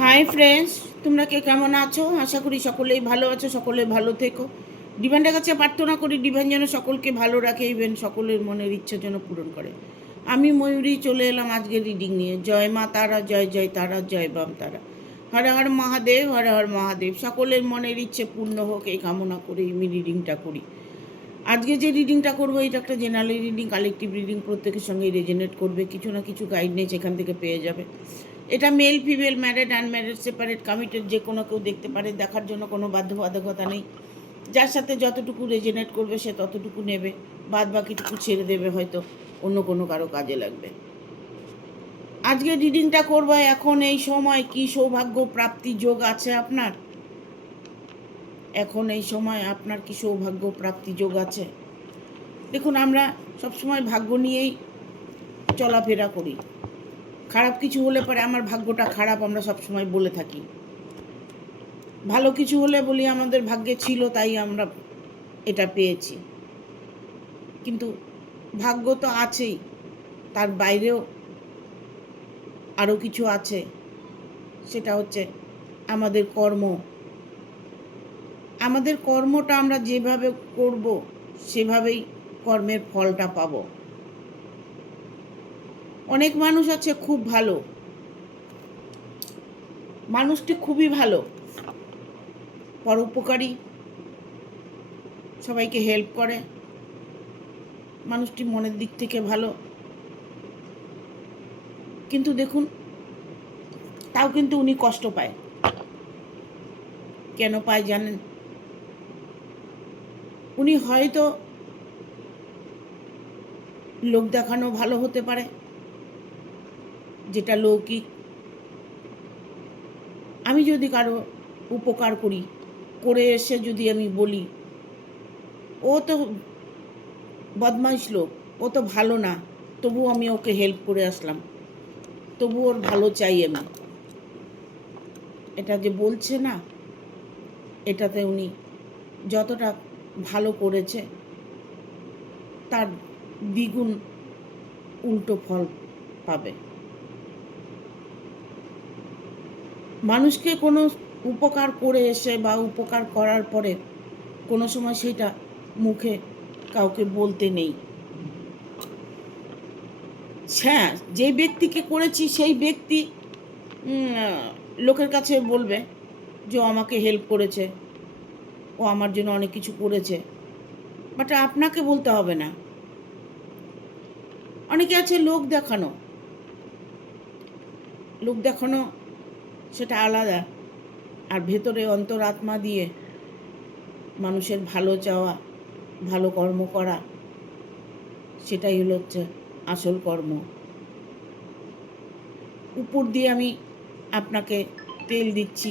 Hi friends, তোমরা কে কেমন আছো? আশা করি সকলেই ভালো আছো, সকলে ভালো থেকো। ডিভাইনের কাছে প্রার্থনা করি ডিভাইন যেন সকলকে ভালো রাখে, ইভেন সকলের মনের ইচ্ছা যেন পূরণ করে। আমি ময়ূরী চলে এলাম আজকের রিডিং নিয়ে। জয় মা তারা, জয় জয় তারা, জয় বাম তারা। হর হর মহাদেব, হর হর মহাদেব। সকলের মনের ইচ্ছে পূর্ণ হোক এই কামনা করে আমি রিডিংটা করি। আজকে যে রিডিংটা করবো এটা একটা জেনারেল রিডিং, কালেকটিভ রিডিং, প্রত্যেকের সঙ্গে রেজনেট করবে। কিছু না কিছু গাইডনেস এখান থেকে পেয়ে যাবে। এটা male female, married unmarried, separate, committed, যে কোনো কেউ দেখতে পারে। দেখার জন্য কোনো বাধ্যবাধকতা নেই। যার সাথে যতটুকু রেজনেট করবে সে ততটুকু নেবে, বাদ বাকিটুকু ছেড়ে দেবে, হয়তো অন্য কোনো কারো কাজে লাগবে। আজকে রিডিংটা করবো। এখন এই সময় কি সৌভাগ্য প্রাপ্তি যোগ আছে আপনার? এখন এই সময় আপনার কি সৌভাগ্য প্রাপ্তি যোগ আছে? দেখুন, আমরা সবসময় ভাগ্য নিয়েই চলাফেরা করি। খারাপ কিছু হলে পরে আমার ভাগ্যটা খারাপ আমরা সবসময় বলে থাকি। ভালো কিছু হলে বলি আমাদের ভাগ্যে ছিল তাই আমরা এটা পেয়েছি। কিন্তু ভাগ্য তো আছেই, তার বাইরেও আরও কিছু আছে। সেটা হচ্ছে আমাদের কর্ম। আমাদের কর্মটা আমরা যেভাবে করব সেভাবেই কর্মের ফলটা পাব। অনেক মানুষ আছে খুব ভালো, মানুষটি খুবই ভালো, পরোপকারী, সবাইকে হেল্প করে, মানুষটি মনের দিক থেকে ভালো। কিন্তু দেখুন, তাও কিন্তু উনি কষ্ট পায়। কেন পায় জানেন? উনি হয়তো লোক দেখানো ভালো হতে পারে, যেটা লৌকিক। আমি যদি কারো উপকার করি, করে এসে যদি আমি বলি ও তো বদমাইশ লোক, ও তো ভালো না, তবু আমি ওকে হেল্প করে আসলাম, তবু ওর ভালো চাই আমি, এটা যে বলছে না, এটাতে উনি যতটা ভালো করেছে তার দ্বিগুণ উল্টো ফল পাবে। মানুষকে কোনো উপকার করে এসে বা উপকার করার পরে কোনো সময় সেটা মুখে কাউকে বলতে নেই। হ্যাঁ, যে ব্যক্তিকে করেছি সেই ব্যক্তি লোকের কাছে বলবে যে ও আমাকে হেল্প করেছে, ও আমার জন্য অনেক কিছু করেছে, বাট আপনাকে বলতে হবে না। অনেকে আছে লোক দেখানো, লোক দেখানো সেটা আলাদা, আর ভেতরে অন্তরাত্মা দিয়ে মানুষের ভালো চাওয়া, ভালো কর্ম করা, সেটাই হচ্ছে আসল কর্ম। উপর দিয়ে আমি আপনাকে তেল দিচ্ছি,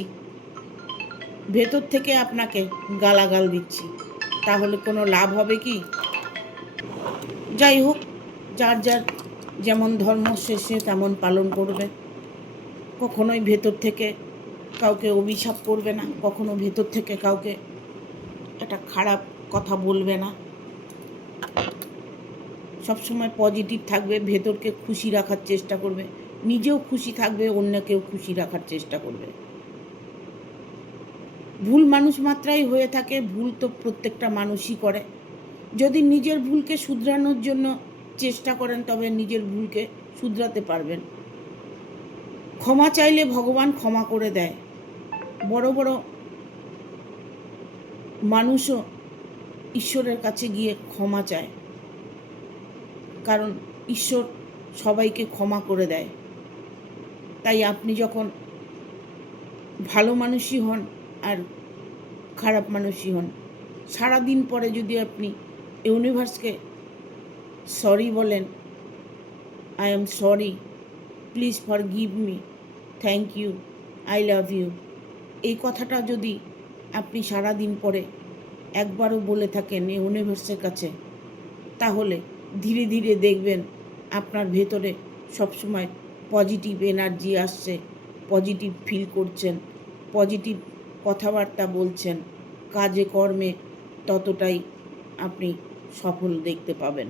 ভেতর থেকে আপনাকে গালাগাল দিচ্ছি, তাহলে কোনো লাভ হবে কি? যাই হোক, যার যার যেমন ধর্ম সে তেমন পালন করবে। কখনোই ভেতর থেকে কাউকে অভিশাপ করবে না, কখনো ভেতর থেকে কাউকে একটা খারাপ কথা বলবে না। সবসময় পজিটিভ থাকবে, ভেতরকে খুশি রাখার চেষ্টা করবে, নিজেও খুশি থাকবে, অন্যকেও খুশি রাখার চেষ্টা করবে। ভুল মানুষ মাত্রাই হয়ে থাকে, ভুল তো প্রত্যেকটা মানুষই করে। যদি নিজের ভুলকে শুধরানোর জন্য চেষ্টা করেন তবে নিজের ভুলকে শুধরাতে পারবেন। ক্ষমা চাইলে ভগবান ক্ষমা করে দেয়। বড় বড় মানুষও ঈশ্বরের কাছে গিয়ে ক্ষমা চায়, কারণ ঈশ্বর সবাইকে ক্ষমা করে দেয়। তাই আপনি যখন ভালো মানুষই হন আর খারাপ মানুষই হন, সারাদিন পরে যদি আপনি ইউনিভার্সকে সরি বলেন, I am sorry, please forgive me, thank you, I love you, এই কথাটা যদি আপনি সারাদিন পরে একবারও বলে থাকেন ইউনিভার্সের কাছে, তাহলে ধীরে ধীরে দেখবেন আপনার ভেতরে সবসময় পজিটিভ এনার্জি আসছে, পজিটিভ ফিল করছেন, পজিটিভ কথাবার্তা বলছেন, কাজে কর্মে ততটাই আপনি সফল দেখতে পাবেন।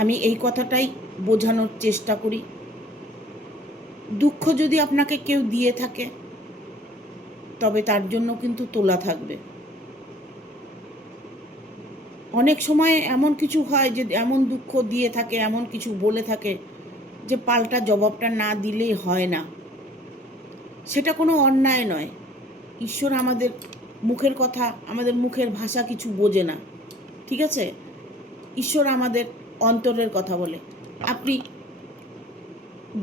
আমি এই কথাটাই বোঝানোর চেষ্টা করি। দুঃখ যদি আপনাকে কেউ দিয়ে থাকে, তবে তার জন্য কিন্তু তোলা থাকবে। অনেক সময় এমন কিছু হয় যে এমন দুঃখ দিয়ে থাকে, এমন কিছু বলে থাকে যে পাল্টা জবাবটা না দিলেই হয় না। সেটা কোনো অন্যায় নয়। ঈশ্বর আমাদের মুখের কথা, আমাদের মুখের ভাষা কিছু বোঝে না, ঠিক আছে? ঈশ্বর আমাদের অন্তরের কথা বলে। আপনি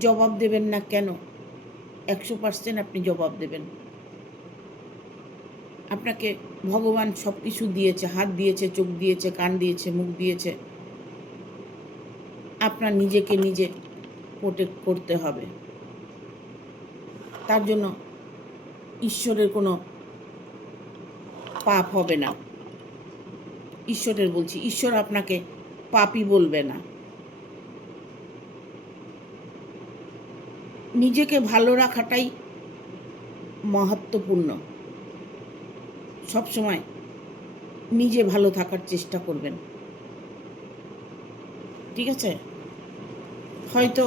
জবাব দেবেন না কেন? 100% আপনি জবাব দেবেন। আপনাকে ভগবান সব কিছু দিয়েছে, হাত দিয়েছে, চোখ দিয়েছে, কান দিয়েছে, মুখ দিয়েছে। আপনার নিজেকে নিজে প্রোটেক্ট করতে হবে। তার জন্য ঈশ্বরের কোনো পাপ হবে না। ঈশ্বরের বলছি, ঈশ্বর আপনাকে পাপী বলবে না। নিজেকে ভালো রাখাটাই মহত্বপূর্ণ। সবসময় নিজে ভালো থাকার চেষ্টা করবেন, ঠিক আছে? হয়তো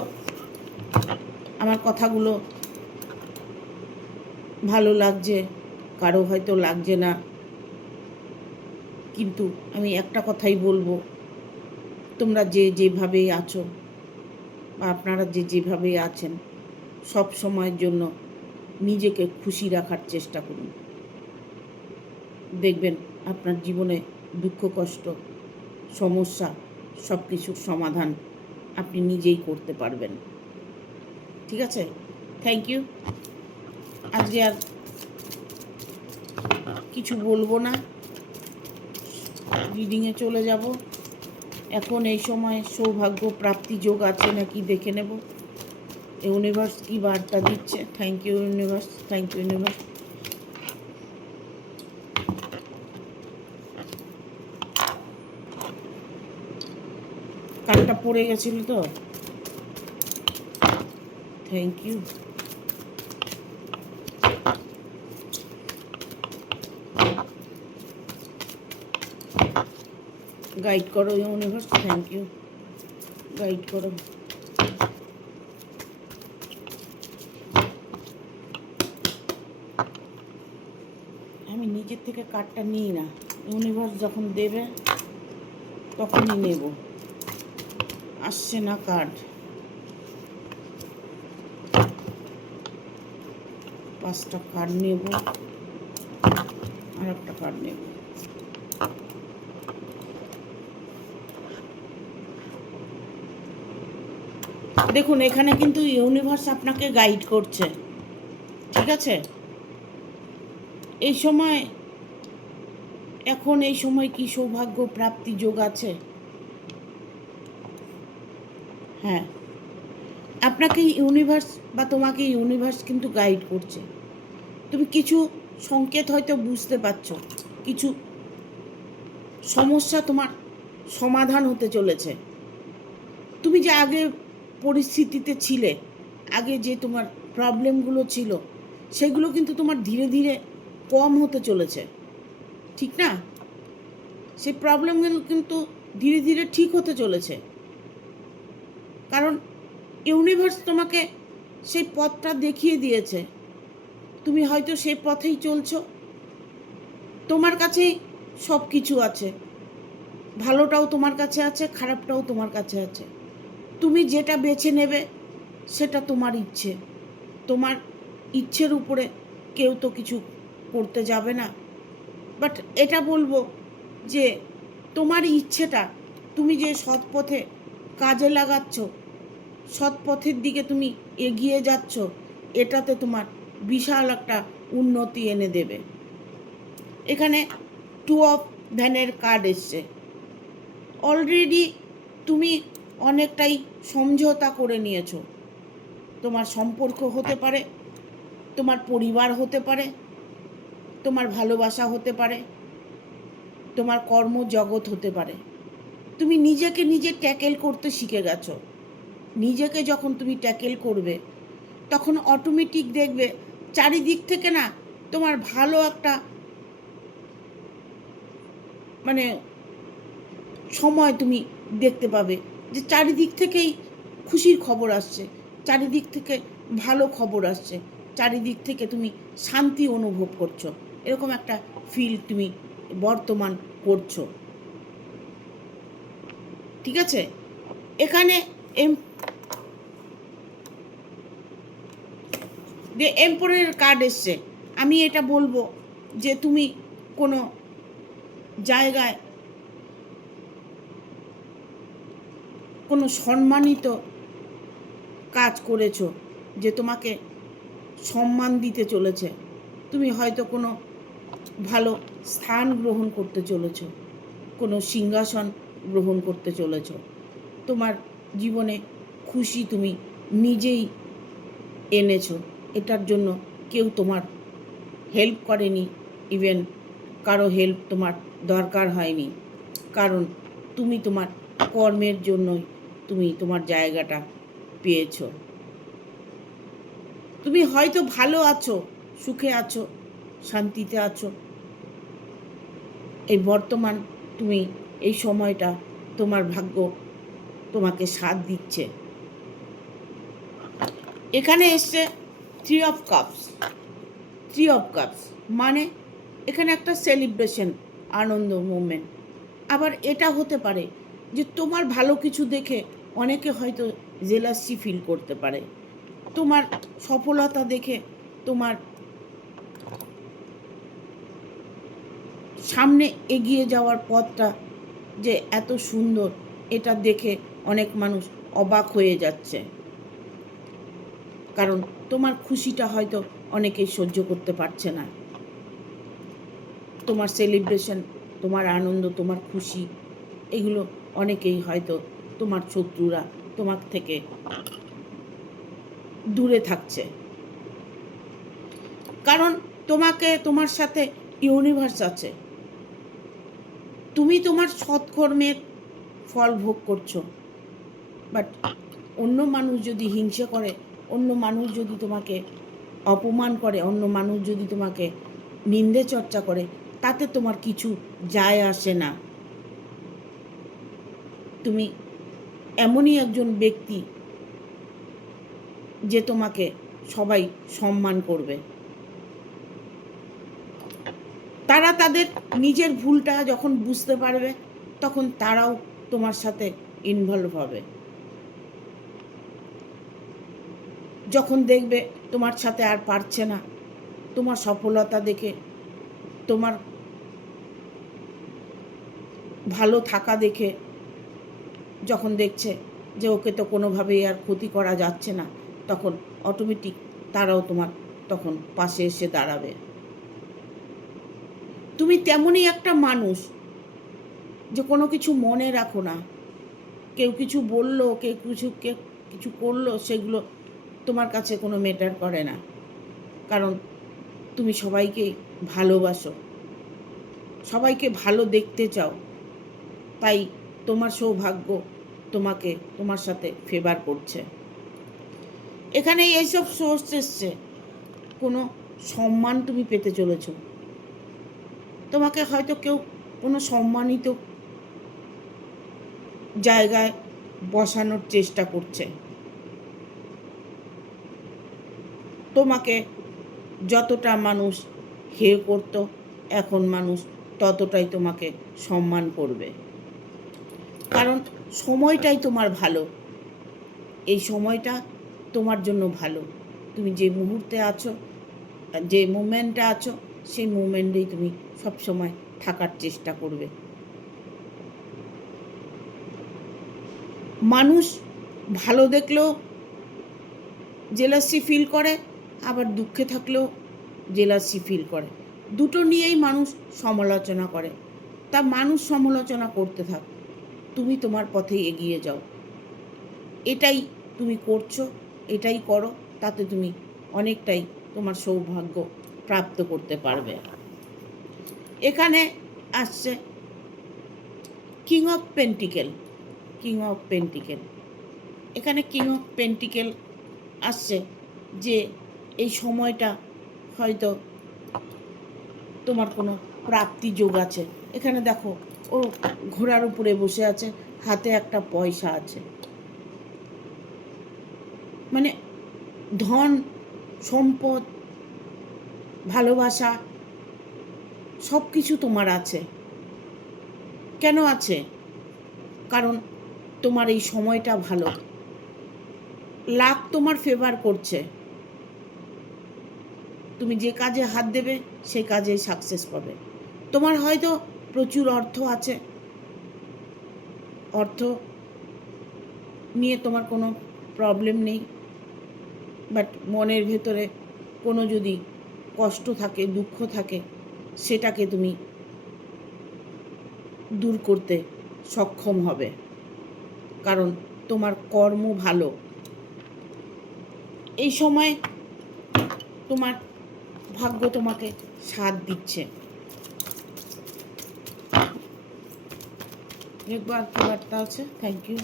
আমার কথাগুলো ভালো লাগছে, কারো হয়তো লাগছে না, কিন্তু আমি একটা কথাই বলবো, তোমরা যে যেভাবেই আছো বা আপনারা যে যেভাবেই আছেন, সব সময়ের জন্য নিজেকে খুশি রাখার চেষ্টা করুন। দেখবেন আপনার জীবনে দুঃখ, কষ্ট, সমস্যা সব কিছুর সমাধান আপনি নিজেই করতে পারবেন, ঠিক আছে? Thank you. আজকে আর কিছু বলবো না, রিডিংয়ে চলে যাব। এখন এই সময় সৌভাগ্য প্রাপ্তি যোগ আছে নাকি দেখে নেব। ইউনিভার্স কি বার্তা দিচ্ছে। Thank you universe, thank you universe. কার্ডটা পড়ে গেছিল তো, থ্যাংক ইউ। গাইড করো ইউনিভার্স, থ্যাংক ইউ, গাইড করো। আমি নিজের থেকে কার্ডটা নিই না, ইউনিভার্স যখন দেবে তখনই নেব। আসছে না কার্ড, 5টা কার্ড নেব, আর একটা কার্ড নেব। দেখুন এখানে কিন্তু ইউনিভার্স আপনাকে গাইড করছে, ঠিক আছে? এই সময়, এখন এই সময় কি সৌভাগ্য প্রাপ্তি যোগ আছে? হ্যাঁ, আপনাকে ইউনিভার্স বা তোমাকে ইউনিভার্স কিন্তু গাইড করছে। তুমি কিছু সংকেত হয়তো বুঝতে পারছো, কিছু সমস্যা তোমার সমাধান হতে চলেছে। তুমি যে আগে পরিস্থিতিতে ছিলে, আগে যে তোমার প্রবলেমগুলো ছিল, সেগুলো কিন্তু তোমার ধীরে ধীরে কম হতে চলেছে, ঠিক না? সেই প্রবলেমগুলো কিন্তু ধীরে ধীরে ঠিক হতে চলেছে, কারণ ইউনিভার্স তোমাকে সেই পথটা দেখিয়ে দিয়েছে। তুমি হয়তো সেই পথেই চলছো, তোমার কাছেই সব কিছু আছে, ভালোটাও তোমার কাছে আছে, খারাপটাও তোমার কাছে আছে। তুমি যেটা বেছে নেবে সেটা তোমার ইচ্ছে। তোমার ইচ্ছের উপরে কেউ তো কিছু করতে যাবে না। বাট এটা বলবো যে তোমার ইচ্ছেটা তুমি যে সৎ পথে কাজে লাগাচ্ছ, সৎ পথের দিকে তুমি এগিয়ে যাচ্ছ, এটাতে তোমার বিশাল একটা উন্নতি এনে দেবে। এখানে 2 অফ ভ্যানের কার্ড এসছে। অলরেডি তুমি অনেকটাই সমঝোতা করে নিয়েছো। তোমার সম্পর্ক হতে পারে, তোমার পরিবার হতে পারে, তোমার ভালোবাসা হতে পারে, তোমার কর্মজগৎ হতে পারে। তুমি নিজেকে নিজে ট্যাকেল করতে শিখে গেছো। নিজেকে যখন তুমি ট্যাকেল করবে, তখন অটোমেটিক দেখবে চারিদিক থেকে না তোমার ভালো একটা মানে সময় তুমি দেখতে পাবে, যে চারিদিক থেকেই খুশির খবর আসছে, চারিদিক থেকে ভালো খবর আসছে, চারিদিক থেকে তুমি শান্তি অনুভব করছো, এরকম একটা ফিল তুমি বর্তমান করছো। ঠিক আছে, এখানে এম্পায়ারের কার্ড এসছে। আমি এটা বলবো যে তুমি কোনো জায়গায় কোনো সম্মানিত কাজ করেছো, যে তোমাকে সম্মান দিতে চলেছে। তুমি হয়তো কোনো ভালো স্থান গ্রহণ করতে চলেছ, কোনো সিংহাসন গ্রহণ করতে চলেছ। তোমার জীবনে খুশি তুমি নিজেই এনেছো, এটার জন্য কেউ তোমার হেল্প করেনি, ইভেন কারো হেল্প তোমার দরকার হয়নি, কারণ তুমি তোমার কর্মের জন্যই তুমি তোমার জায়গাটা পেয়েছো। তুমি হয়তো ভালো আছো, সুখে আছো, শান্তিতে আছো। এই বর্তমান তুমি এই সময়টা তোমার ভাগ্য তোমাকে সাথ দিচ্ছে। এখানে এসছে three of cups. Three of cups মানে এখানে একটা সেলিব্রেশন, আনন্দ মুভমেন্ট। আবার এটা হতে পারে যে তোমার ভালো কিছু দেখে অনেকে হয়তো জেলাসি ফিল করতে পারে। তোমার সফলতা দেখে, তোমার সামনে এগিয়ে যাওয়ার পথটা যে এত সুন্দর, এটা দেখে অনেক মানুষ অবাক হয়ে যাচ্ছে। কারণ তোমার খুশিটা হয়তো অনেকেই সহ্য করতে পারছে না। তোমার সেলিব্রেশন, তোমার আনন্দ, তোমার খুশি, এগুলো অনেকেই হয়তো তোমার শত্রুরা তোমার থেকে দূরে থাকছে। কারণ তোমার সাথে ইউনিভার্স আছে। তুমি তোমার সৎকর্মের ফল ভোগ করছো, বাট অন্য মানুষ যদি হিংসা করে, অন্য মানুষ যদি তোমাকে অপমান করে, অন্য মানুষ যদি তোমাকে নিন্দে চর্চা করে, তাতে তোমার কিছু যায় আসে না। তুমি এমনই একজন ব্যক্তি যে তোমাকে সবাই সম্মান করবে। তারা তাদের নিজের ভুলটা যখন বুঝতে পারবে, তখন তারাও তোমার সাথে ইনভলভ হবে। যখন দেখবে তোমার সাথে আর পারছে না, তোমার সফলতা দেখে, তোমার ভালো থাকা দেখে, যখন দেখছে যে ওকে তো কোনোভাবেই আর ক্ষতি করা যাচ্ছে না, তখন অটোমেটিক তারাও তোমার তখন পাশে এসে দাঁড়াবে। তুমি তেমনই একটা মানুষ যে কোনো কিছু মনে রাখো না। কেউ কিছু বললো, কেউ কিছু করলো, সেগুলো তোমার কাছে কোনো ম্যাটার করে না। কারণ তুমি সবাইকেই ভালোবাসো, সবাইকে ভালো দেখতে চাও। তাই তোমার সৌভাগ্য তোমাকে তোমার সাথে ফেভার করছে। এখানে এইসব সোর্স এসছে, কোনো সম্মান তুমি পেতে চলেছ। তোমাকে হয়তো কেউ কোনো সম্মানিত জায়গায় বসানোর চেষ্টা করছে। তোমাকে যতটা মানুষ হেয় করত, এখন মানুষ ততটাই তোমাকে সম্মান করবে। কারণ সময়টাই তোমার ভালো, এই সময়টা তোমার জন্য ভালো। তুমি যে মুহূর্তে আছো, যে মুমেন্টে আছো, সেই মুমেন্টেই তুমি সবসময় থাকার চেষ্টা করবে। মানুষ ভালো দেখলেও জেলাসি ফিল করে, আবার দুঃখে থাকলেও জেলাসি ফিল করে। দুটো নিয়েই মানুষ সমালোচনা করে। তা মানুষ সমালোচনা করতে থাক, তুমি তোমার পথে এগিয়ে যাও। এটাই তুমি করছো, এটাই করো, তাতে তুমি অনেকটাই তোমার সৌভাগ্য প্রাপ্ত করতে পারবে। এখানে আসছে king of pentacle. King of pentacle, এখানে কিং অফ পেন্টিকেল আসছে যে এই সময়টা হয়তো তোমার কোনো প্রাপ্তি যোগ আছে। এখানে দেখো, ও ঘোড়ার উপরে বসে আছে, হাতে একটা পয়সা আছে। মানে ধন সম্পদ ভালোবাসা সব কিছু তোমার আছে। কেন আছে? কারণ তোমার এই সময়টা ভালো, লাক তোমার ফেভার করছে। তুমি যে কাজে হাত দেবে সেই কাজে সাকসেস পাবে। তোমার হয়তো প্রচুর অর্থ আছে, অর্থ নিয়ে তোমার কোনো প্রবলেম নেই, বাট মনের ভেতরে কোনো যদি কষ্ট থাকে, দুঃখ থাকে, সেটাকে তুমি দূর করতে সক্ষম হবে, কারণ তোমার কর্ম ভালো। এই সময় তোমার ভাগ্য তোমাকে সাথ দিচ্ছে। একবার কি বার্তা আছে? Thank you.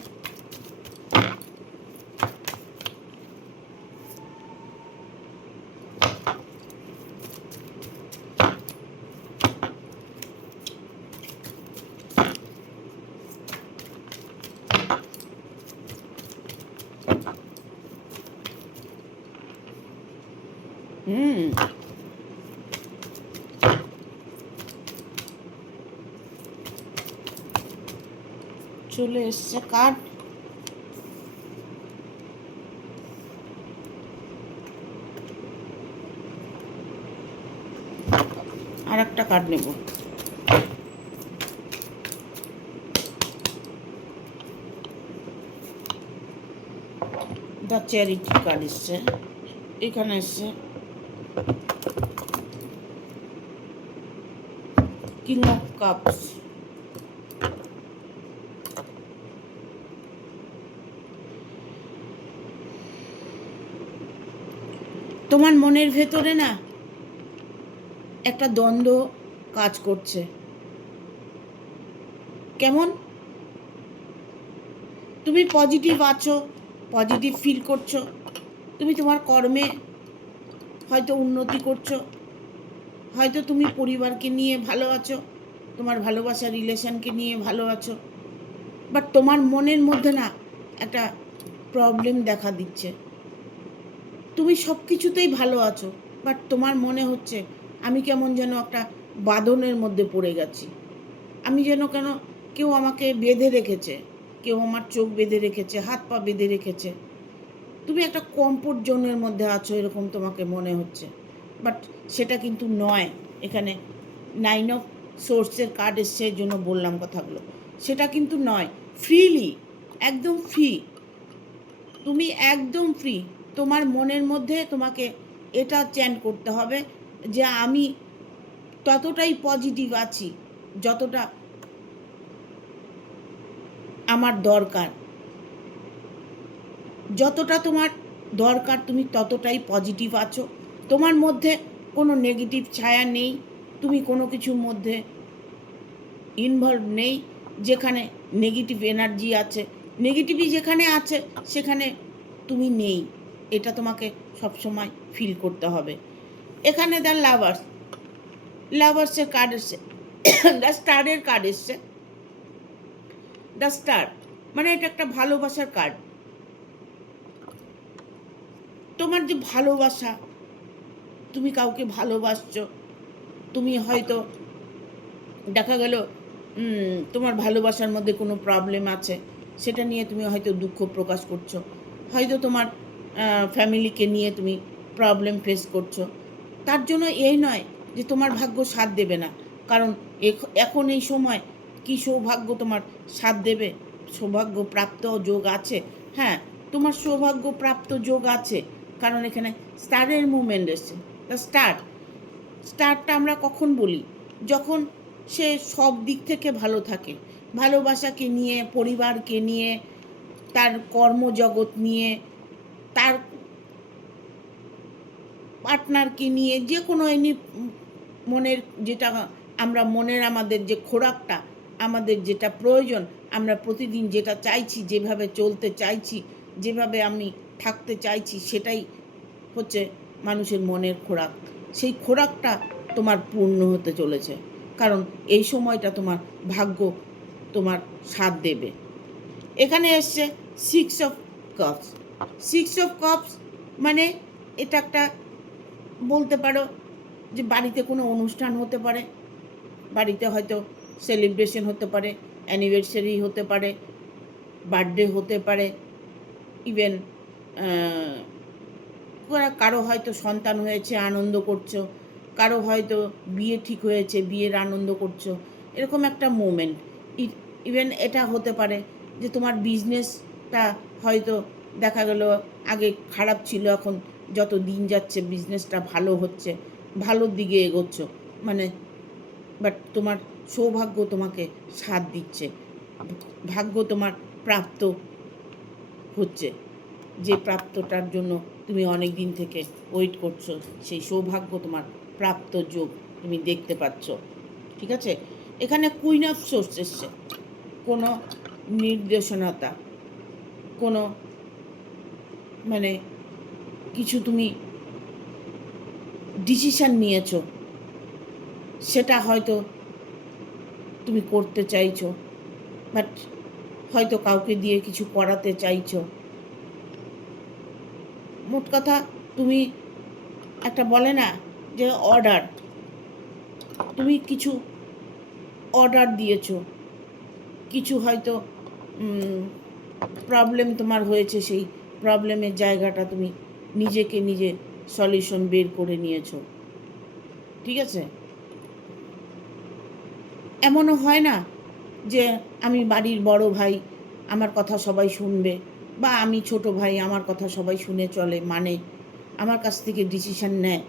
চলে এসছে কার্ড। আর একটা কার্ড নেব। দ্য চ্যারিটি কার্ড এসছে, এখানে এসছে কিং অফ কাপস। তোমার মনের ভেতরে না একটা দ্বন্দ্ব কাজ করছে। কেমন? তুমি পজিটিভ আছো, পজিটিভ ফিল করছো, তুমি তোমার কর্মে হয়তো উন্নতি করছো, হয়তো তুমি পরিবারকে নিয়ে ভালো আছো, তোমার ভালোবাসার রিলেশনকে নিয়ে ভালো আছো, বাট তোমার মনের মধ্যে না একটা প্রবলেম দেখা দিচ্ছে। তুমি সব কিছুতেই ভালো আছো, বাট তোমার মনে হচ্ছে আমি কেমন যেন একটা বাঁধনের মধ্যে পড়ে গেছি, আমি যেন কেন কেউ আমাকে বেঁধে রেখেছে, কেউ আমার চোখ বেঁধে রেখেছে, হাত পা বেঁধে রেখেছে। তুমি একটা কমফোর্ট জোনের মধ্যে আছো এরকম তোমাকে মনে হচ্ছে, বাট সেটা কিন্তু নয়। এখানে 9 অফ সোর্সের কার্ড এসছে, এর জন্য বললাম কথাগুলো। সেটা কিন্তু নয়। ফ্রিলি, একদম ফ্রি, তুমি একদম ফ্রি। তোমার মনের মধ্যে তোমাকে এটা চ্যান্ট করতে হবে যে আমি ততটাই পজিটিভ আছি যতটা আমার দরকার। যতটা তোমার দরকার তুমি ততটাই পজিটিভ আছো, তোমার মধ্যে কোনো নেগেটিভ ছায়া নেই, তুমি কোনো কিছুর মধ্যে ইনভলভ নেই যেখানে নেগেটিভ এনার্জি আছে। নেগেটিভই যেখানে আছে সেখানে তুমি নেই, এটা তোমাকে সবসময় ফিল করতে হবে। এখানে দ্য লাভার্স, লাভার্সের কার্ড এসছে, দ্য স্টারের কার্ড এসছে। দ্য স্টার মানে এটা একটা ভালোবাসার কার্ড। তোমার যে ভালোবাসা, তুমি কাউকে ভালোবাসছো, তুমি হয়তো দেখা গেল তোমার ভালোবাসার মধ্যে কোনো প্রবলেম আছে, সেটা নিয়ে তুমি হয়তো দুঃখ প্রকাশ করছো, হয়তো তোমার ফ্যামিলিকে নিয়ে তুমি প্রবলেম ফেস করছো। তার জন্য এই নয় যে তোমার ভাগ্য সাথ দেবে না, কারণ এখন এই সময় কি সৌভাগ্য তোমার সাথ দেবে। সৌভাগ্য প্রাপ্ত যোগ আছে, হ্যাঁ তোমার সৌভাগ্য প্রাপ্ত যোগ আছে, কারণ এখানে স্টারের মুভমেন্ট এসছে। তা স্টারটা আমরা কখন বলি? যখন সে সব দিক থেকে ভালো থাকে, ভালোবাসাকে নিয়ে, পরিবারকে নিয়ে, তার কর্মজগৎ নিয়ে, তার পার্টনারকে নিয়ে, যে কোনো এনি মনের যেটা আমরা মনের আমাদের যে খোরাকটা, আমাদের যেটা প্রয়োজন, আমরা প্রতিদিন যেটা চাইছি, যেভাবে চলতে চাইছি, যেভাবে আমি থাকতে চাইছি, সেটাই হচ্ছে মানুষের মনের খোরাক। সেই খোরাকটা তোমার পূর্ণ হতে চলেছে, কারণ এই সময়টা তোমার ভাগ্য তোমার সাথ দেবে। এখানে এসছে 6 অফ কাপস। 6 অফ কাপস মানে এটা একটা বলতে পারো যে বাড়িতে কোনো অনুষ্ঠান হতে পারে, বাড়িতে হয়তো সেলিব্রেশন হতে পারে, অ্যানিভার্সারি হতে পারে, বার্থডে হতে পারে, ইভেন কারো হয়তো সন্তান হয়েছে আনন্দ করছো, কারো হয়তো বিয়ে ঠিক হয়েছে বিয়ের আনন্দ করছো, এরকম একটা মোমেন্ট। ইভেন এটা হতে পারে যে তোমার বিজনেসটা হয়তো দেখা গেল আগে খারাপ ছিল, এখন যত দিন যাচ্ছে বিজনেসটা ভালো হচ্ছে, ভালোর দিকে এগোচ্ছ, মানে বাট তোমার সৌভাগ্য তোমাকে সাথ দিচ্ছে, ভাগ্য তোমার প্রাপ্ত হচ্ছে, যে প্রাপ্তটার জন্য তুমি অনেক দিন থেকে ওয়েট করছো, সেই সৌভাগ্য তোমার প্রাপ্ত যোগ তুমি দেখতে পাচ্ছ। ঠিক আছে, এখানে কুইন অফ সোর্স এসছে, কোনো নির্দেশনতা, কোনো মানে কিছু তুমি ডিসিশান নিয়েছো, সেটা হয়তো তুমি করতে চাইছো, বাট হয়তো কাউকে দিয়ে কিছু করাতে চাইছো। মোট কথা তুমি একটা বলে না যে অর্ডার, তুমি কিছু অর্ডার দিয়েছো, কিছু হয়তো প্রবলেম তোমার হয়েছে, সেই প্রবলেমের জায়গাটা তুমি নিজেকে নিজে সলিউশন বের করে নিয়েছো। ঠিক আছে, এমনও হয় না যে আমি বাড়ির বড় ভাই, আমার কথা সবাই শুনবে, বা আমি ছোট ভাই, আমার কথা সবাই শুনে চলে, মানে আমার কাছ থেকে ডিসিশন নেয়,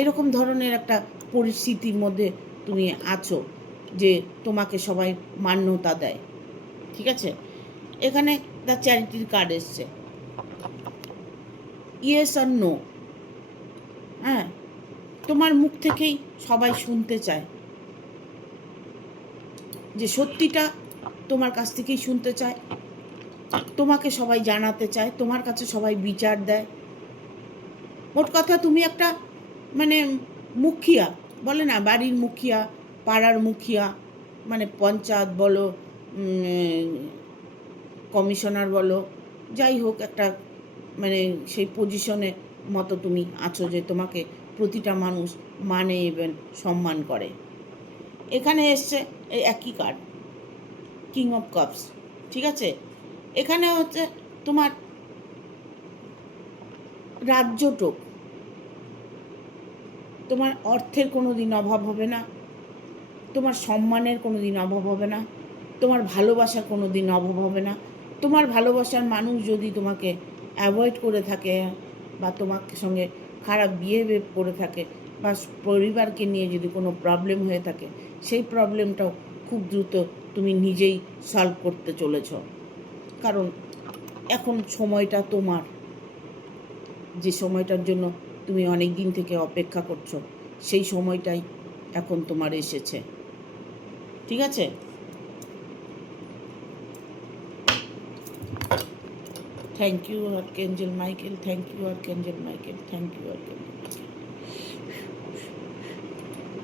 এরকম ধরনের একটা পরিস্থিতির মধ্যে তুমি আছো যে তোমাকে সবাই মান্যতা দেয়। ঠিক আছে, এখানে দ্য চ্যারিটির কার্ড এসছে, ইয়েস আর নো। হ্যাঁ, তোমার মুখ থেকেই সবাই শুনতে চায়, যে সত্যিটা তোমার কাছ থেকেই শুনতে চায়, তোমাকে সবাই জানাতে চায়, তোমার কাছে সবাই বিচার দেয়। মোট কথা তুমি একটা মানে মুখিয়া, বলে না বাড়ির মুখিয়া, পাড়ার মুখিয়া, মানে পঞ্চায়েত বলো, কমিশনার বলো, যাই হোক একটা মানে সেই পজিশনে মতো তুমি আছো যে তোমাকে প্রতিটা মানুষ মানে এবং সম্মান করে। এখানে এসছে এই একই কার্ড, কিং অফ কাপস। ঠিক আছে, এখানে হচ্ছে তোমার রাজ্যটোক, তোমার অর্থের কোনো দিন অভাব হবে না, তোমার সম্মানের কোনো দিন অভাব হবে না, তোমার ভালোবাসার কোনো দিন অভাব হবে না। তোমার ভালোবাসার মানুষ যদি তোমাকে অ্যাভয়েড করে থাকে, বা তোমার সঙ্গে খারাপ বিহেভিয়ার করে থাকে, বা পরিবারকে নিয়ে যদি কোনো প্রবলেম হয়ে থাকে, সেই প্রবলেমটাও খুব দ্রুত তুমি নিজেই সলভ করতে চলেছ। কারণ এখন সময়টা তোমার, যে সময়টার জন্য তুমি অনেক দিন থেকে অপেক্ষা করছো, সেই সময়টাই এখন তোমার এসেছে। ঠিক আছে, thank you archangel Michael, thank you archangel Michael, thank you archangel Michael,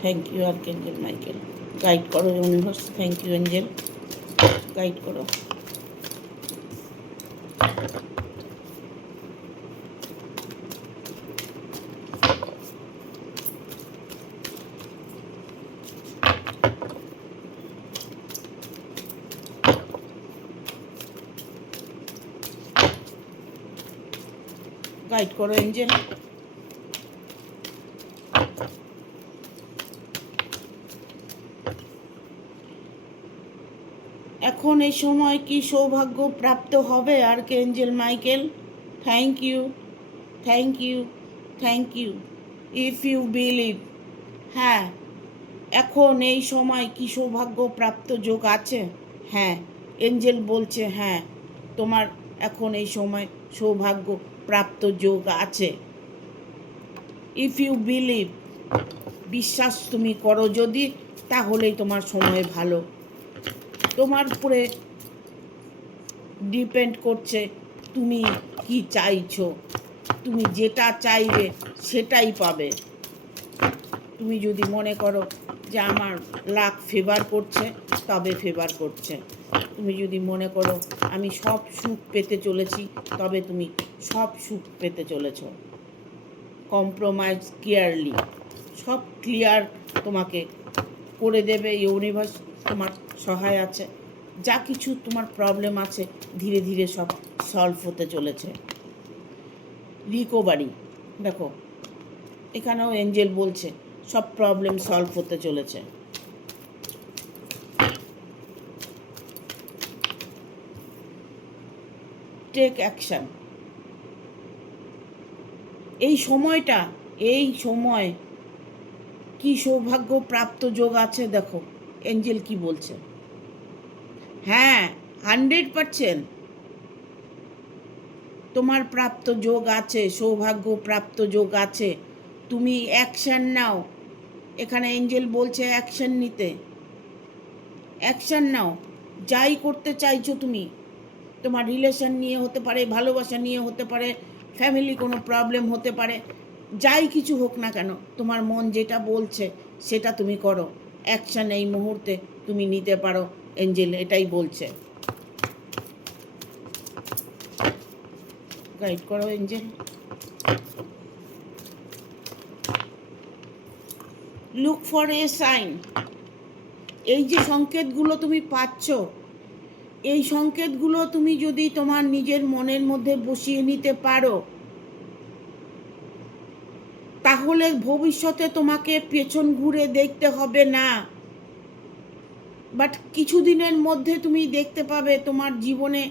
thank you archangel Michael. Guide করো universe, thank you angel, guide করো। গাইড করো এঞ্জেল। এখন এই সময় কি সৌভাগ্য প্রাপ্ত হবে archangel Michael? Thank you, thank you, thank you. If you believe, হ্যাঁ, এখন এই সময় কি সৌভাগ্য প্রাপ্ত যোগ আছে? হ্যাঁ, এঞ্জেল বলছে হ্যাঁ, তোমার এখন এই সময় সৌভাগ্য প্রাপ্ত যোগ আছে। ইফ ইউ বিলিভ, বিশ্বাস তুমি করো যদি, তাহলেই তোমার সময় ভালো। তোমার উপরে ডিপেন্ড করছে তুমি কি চাইছো, তুমি যেটা চাইবে সেটাই পাবে। তুমি যদি মনে করো যে আমার লাক ফেভার করছে, তবে ফেভার করছে। তুমি যদি মনে করো আমি সব সুখ পেতে চলেছি, তবে তুমি সব সুখ পেতে চলেছ। কম্প্রোমাইজ ক্লিয়ারলি, সব ক্লিয়ার তোমাকে করে দেবে ইউনিভার্স। তোমার সহায় আছে। যা কিছু তোমার প্রবলেম আছে ধীরে ধীরে সব সলভ হতে চলেছে। রিকভারি, দেখো এখানেও এঞ্জেল বলছে সব প্রবলেম সলভ হতে চলেছে। Take action. এই সময় কি সৌভাগ্য প্রাপ্ত যোগ আছে, দেখো এঞ্জেল কি বলছে। হ্যাঁ, 100% তোমার প্রাপ্ত যোগ আছে, সৌভাগ্য প্রাপ্ত যোগ আছে। তুমি অ্যাকশন নাও। এখানে এঞ্জেল বলছে অ্যাকশন নিতে। অ্যাকশন নাও। যাই করতে চাইছো তুমি, তোমার রিলেশন নিয়ে হতে পারে, ভালোবাসা নিয়ে হতে পারে, ফ্যামিলি কোনো প্রবলেম হতে পারে, যাই কিছু হোক না কেন, তোমার মন যেটা বলছে সেটা তুমি করো। অ্যাকশন এই মুহূর্তে তুমি নিতে পারো, এঞ্জেল এটাই বলছে। গাইড করো angel. Look for a sign. এই যে সংকেতগুলো তুমি পাচ্ছ, এই সংকেতগুলো তুমি যদি তোমার নিজের মনের মধ্যে বসিয়ে নিতে পারো, তাহলে ভবিষ্যতে তোমাকে পেছন ঘুরে দেখতে হবে না। বাট কিছুদিনের মধ্যে তুমি দেখতে পাবে তোমার জীবনে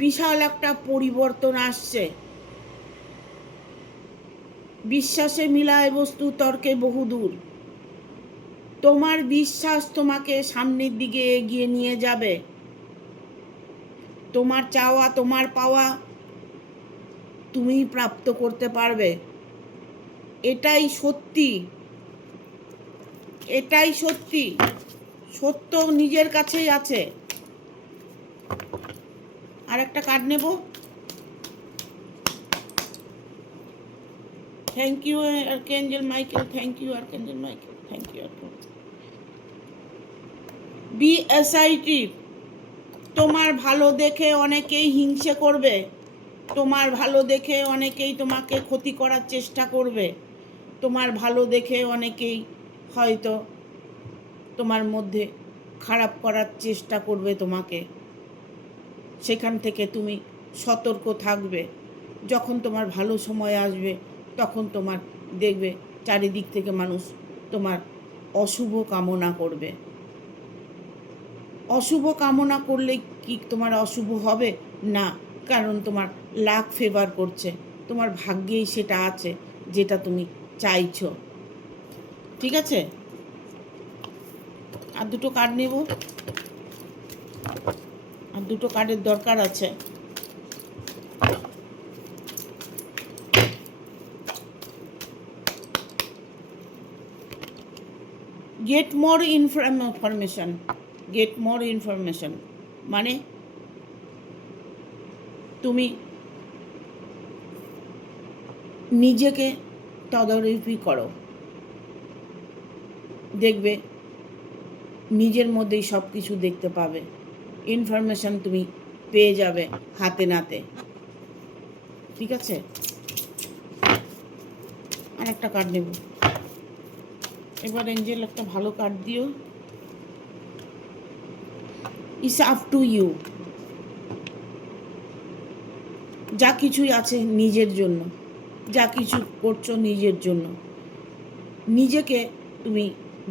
বিশাল একটা পরিবর্তন আসছে। বিশ্বাসে মিলায় বস্তু, তর্কে বহুদূর। তোমার বিশ্বাস তোমাকে সামনের দিকে এগিয়ে নিয়ে যাবে। তোমার চাওয়া, তোমার পাওয়া তুমিই প্রাপ্ত করতে পারবে। এটাই সত্যি, এটাই সত্যি। সত্য নিজের কাছেই আছে। আর একটা কার্ড নেব। Thank you archangel Michael, thank you archangel Michael, thank you archangel. Be assertive. তোমার ভালো দেখে অনেকেই হিংসে করবে, তোমার ভালো দেখে অনেকেই তোমাকে ক্ষতি করার চেষ্টা করবে, তোমার ভালো দেখে অনেকেই হয়তো তোমার মধ্যে খারাপ করার চেষ্টা করবে তোমাকে। সেখান থেকে তুমি সতর্ক থাকবে। যখন তোমার ভালো সময় আসবে, তখন তোমার দেখবে চারিদিক থেকে মানুষ তোমার অশুভ কামনা করবে। অশুভ কামনা করলে কি তোমার অশুভ হবে? না, কারণ তোমার লাক ফেভার করছে, তোমার ভাগ্যেই সেটা আছে যেটা তুমি চাইছো। ঠিক আছে, আর দুটো কার্ড নেব। আর দুটো কার্ডের দরকার আছে। Get more information. Get more information মানে তুমি নিজেকে তদারকি করো, দেখবে নিজের মধ্যেই সব কিছু দেখতে পাবে। ইনফরমেশন তুমি পেয়ে যাবে হাতে নাতে। ঠিক আছে, আর একটা কার্ড নেব। এবার এঞ্জেল একটা ভালো কার্ড দিও। It's up to you. যা কিছুই আছে নিজের জন্য, যা কিছু করছো নিজের জন্য। নিজেকে তুমি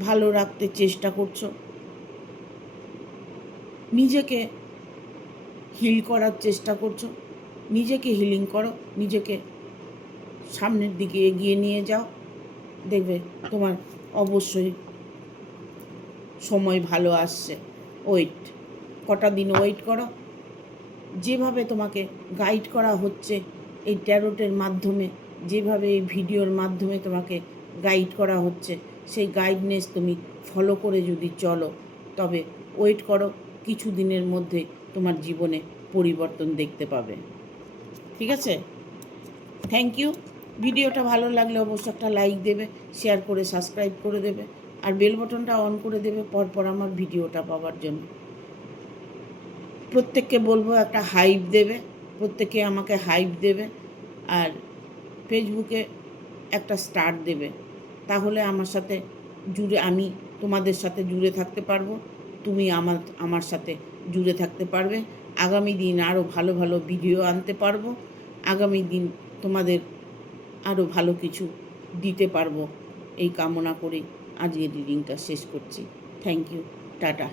ভালো রাখতে চেষ্টা করছো, নিজেকে হিল করার চেষ্টা করছো। নিজেকে হিলিং করো, নিজেকে সামনের দিকে এগিয়ে নিয়ে যাও। দেখবে তোমার অবশ্যই সময় ভালো আসছে। ওয়েট, কটা দিন ওয়েট করো। যেভাবে তোমাকে গাইড করা হচ্ছে এই ট্যারোটের মাধ্যমে, যেভাবে এই ভিডিওর মাধ্যমে তোমাকে গাইড করা হচ্ছে, সেই গাইডনেস তুমি ফলো করে যদি চলো, তবে ওয়েট করো, কিছু দিনের মধ্যে তোমার জীবনে পরিবর্তন দেখতে পাবে। ঠিক আছে, থ্যাংক ইউ। ভিডিওটা ভালো লাগলে অবশ্যই একটা লাইক দেবে, শেয়ার করে সাবস্ক্রাইব করে দেবে। আর বেল বাটনটা অন করে দেবে পরপর আমার ভিডিওটা পাওয়ার জন্য। প্রত্যেককে বলবো একটা হাইপ দেবে, প্রত্যেকে আমাকে হাইপ দেবে, আর ফেসবুকে একটা স্টার দেবে। তাহলে আমার সাথে জুড়ে, আমি তোমাদের সাথে জুড়ে থাকতে পারবো, তুমি আমার সাথে জুড়ে থাকতে পারবে। আগামী দিন আরও ভালো ভালো ভিডিও আনতে পারবো, আগামী দিন তোমাদের আরও ভালো কিছু দিতে পারবো, এই কামনা করে আজকের রিডিংটা শেষ করছি। Thank you, tata.